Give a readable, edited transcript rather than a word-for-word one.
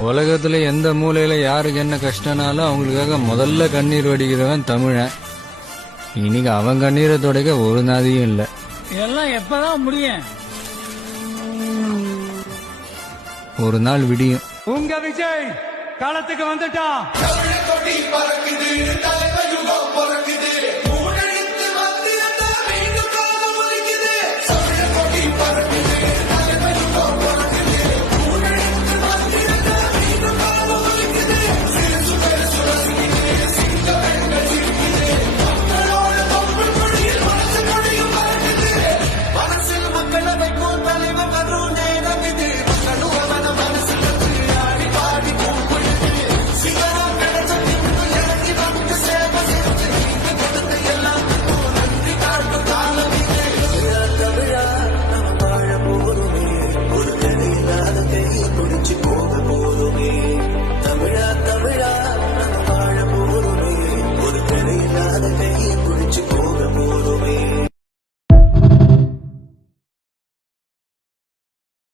உலகத்துல எந்த மூலையில யாருக்கு என்ன கஷ்டம்னாலும் அவங்களுக்காக முதல்ல கண்ணீர் வடிக்கிறவன் தமிழன். இன்னைக்கு அவன் கண்ணீரை துடைக்க ஒரு நாதியும் இல்ல. இதெல்லாம் எப்பதான் முடியும்? ஒரு நாள் விடியும். உங்க விஜய் களத்துக்கு வந்துட்டான்.